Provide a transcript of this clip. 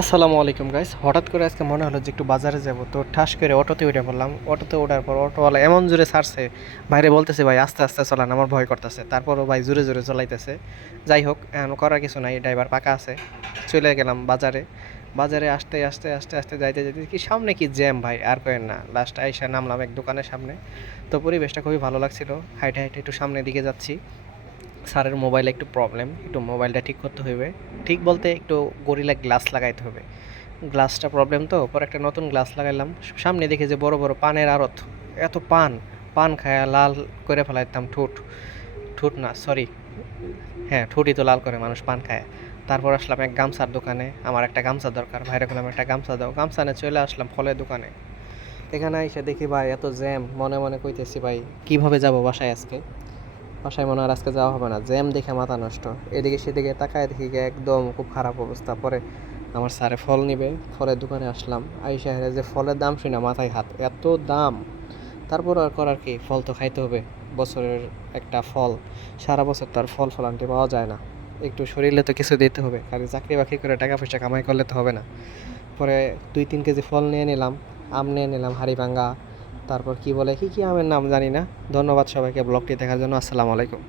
আসসালামু আলাইকুম গাইস। হঠাৎ করে আজকে মনে হলো যে একটু বাজারে যাব, তো ঠাস করে অটোতে উঠে পড়লাম। অটোতে ওঠার পর অটোওয়ালা এমন জোরে ছাড়ছে, বাইরে বলতেছে ভাই আস্তে আস্তে চালান, আমার ভয় করতেছে। তারপরও ভাই জোরে জোরে চলাইতেছে। যাই হোক, এখন করার কিছু নাই, ড্রাইভার পাকা আছে। চলে গেলাম বাজারে। বাজারে আসতে আসতে আসতে আসতে যাইতে যাইতে কি সামনে কি জ্যাম ভাই, আর কয়েন না। লাস্ট আইসা নামলাম এক দোকানের সামনে। তো পরিবেশটা খুবই ভালো লাগছিল। হাইটে হাইটে একটু সামনের দিকে যাচ্ছি। স্যারের মোবাইলে একটু প্রবলেম, একটু মোবাইলটা ঠিক করতে হবে। ঠিক বলতে একটু গরিলা গ্লাস লাগাইতে হবে। গ্লাসটা প্রবলেম, তো পরে একটা নতুন গ্লাস লাগাইলাম। সামনে দেখি যে বড় বড় পানের আড়ত। এত পান, পান খায়া লাল করে ফেলাইতাম ঠোঁট। ঠোঁট না, সরি, হ্যাঁ ঠোঁটই তো লাল করে মানুষ পান খায়। তারপর আসলাম এক গামছার দোকানে, আমার একটা গামছা দরকার। ভাইরে বললাম একটা গামছা দাও, গামছা নিয়ে চলে আসলাম ফলের দোকানে। এখানে এসে দেখি ভাই এত জ্যাম, মনে মনে কইতেছি ভাই কিভাবে যাব বাসায় আজকে। বাসায় মনে হয় আজকে যাওয়া হবে না, জ্যাম দেখে মাথা নষ্ট। এদিকে সেদিকে তাকায় দেখি গিয়ে একদম খুব খারাপ অবস্থা। পরে আমার স্যারে ফল নিবে, ফলের দোকানে আসলাম। আইসা হেরে যে ফলের দাম শুনে মাথায় হাত, এত দাম। তারপর আর করার কি, ফল তো খাইতে হবে। বছরের একটা ফল, সারা বছর তো আর ফল ফলান্টি পাওয়া যায় না। একটু শরীরে তো কিছু দিতে হবে, খালি চাকরি বাকরি করে টাকা পয়সা কামাই করলে তো হবে না। পরে 2-3 কেজি ফল নিয়ে নিলাম। আম নিয়ে নিলাম হাড়িভাঙ্গা। তারপর কি বলে, কি কি আমের নাম জানি না। ধন্যবাদ সবাইকে ব্লগটি দেখার জন্য। আসসালামু আলাইকুম।